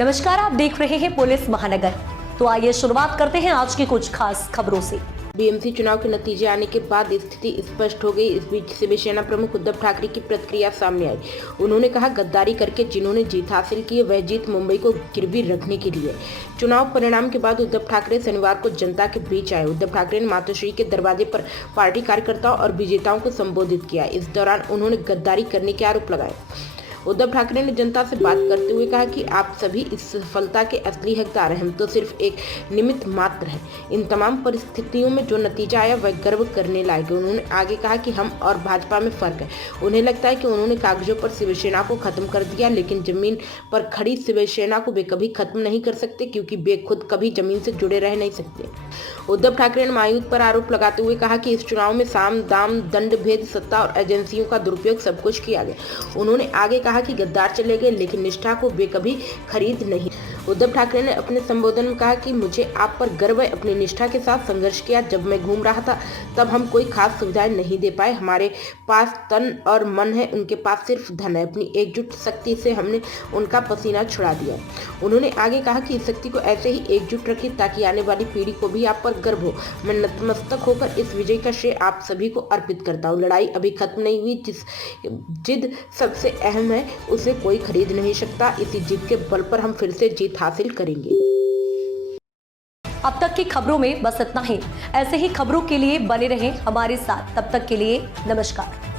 नमस्कार, आप देख रहे हैं पुलिस महानगर। तो आइए शुरुआत करते हैं आज की कुछ खास खबरों से। बीएमसी चुनाव के नतीजे आने के बाद स्थिति स्पष्ट हो गई। इस बीच शिवसेना प्रमुख उद्धव ठाकरे की प्रतिक्रिया सामने आई। उन्होंने कहा, गद्दारी करके जिन्होंने जीत हासिल की है वह जीत मुंबई को गिरवी रखने के लिए। चुनाव परिणाम के बाद उद्धव ठाकरे शनिवार को जनता के बीच आए। उद्धव ठाकरे ने मातोश्री के दरवाजे पर पार्टी कार्यकर्ताओं और विजेताओं को संबोधित किया। इस दौरान उन्होंने गद्दारी करने के आरोप लगाए। उद्धव ठाकरे ने जनता से बात करते हुए कहा कि आप सभी इस सफलता के असली हकदार हैं, हम तो सिर्फ एक निमित्त मात्र हैं। इन तमाम परिस्थितियों में जो नतीजा आया वह गर्व करने लायक है। उन्होंने आगे कहा कि हम और भाजपा में फर्क है। उन्हें लगता है कि उन्होंने कागजों पर शिवसेना को खत्म कर दिया, लेकिन जमीन पर खड़ी शिवसेना को वे कभी खत्म नहीं कर सकते, क्योंकि वे खुद कभी जमीन से जुड़े रह नहीं सकते। उद्धव ठाकरे ने महायुति पर आरोप लगाते हुए कहा कि इस चुनाव में साम दाम दंड भेद सत्ता और एजेंसियों का दुरुपयोग सब कुछ किया गया। उन्होंने आगे कहा कि गद्दार चले गए, लेकिन निष्ठा को वे कभी खरीद नहीं। उद्धव ठाकरे ने अपने संबोधन में कहा कि मुझे आप पर गर्व है। अपनी निष्ठा के साथ संघर्ष किया। जब मैं घूम रहा था तब हम कोई खास सुविधाएं नहीं दे पाए। हमारे पास तन और मन है, उनके पास सिर्फ धन है। अपनी एकजुट शक्ति से हमने उनका पसीना छुड़ा दिया। उन्होंने आगे कहा कि इस शक्ति को ऐसे ही एकजुट रखिए ताकि आने वाली पीढ़ी को भी आप पर गर्व हो। मैं नतमस्तक होकर इस विजय का श्रेय आप सभी को अर्पित करता हूँ। लड़ाई अभी खत्म नहीं हुई। जिद सबसे अहम है, उसे कोई खरीद नहीं सकता। इसी जिद के बल पर हम फिर से जीत हासिल करेंगे। अब तक की खबरों में बस इतना ही। ऐसे ही खबरों के लिए बने रहें हमारे साथ। तब तक के लिए नमस्कार।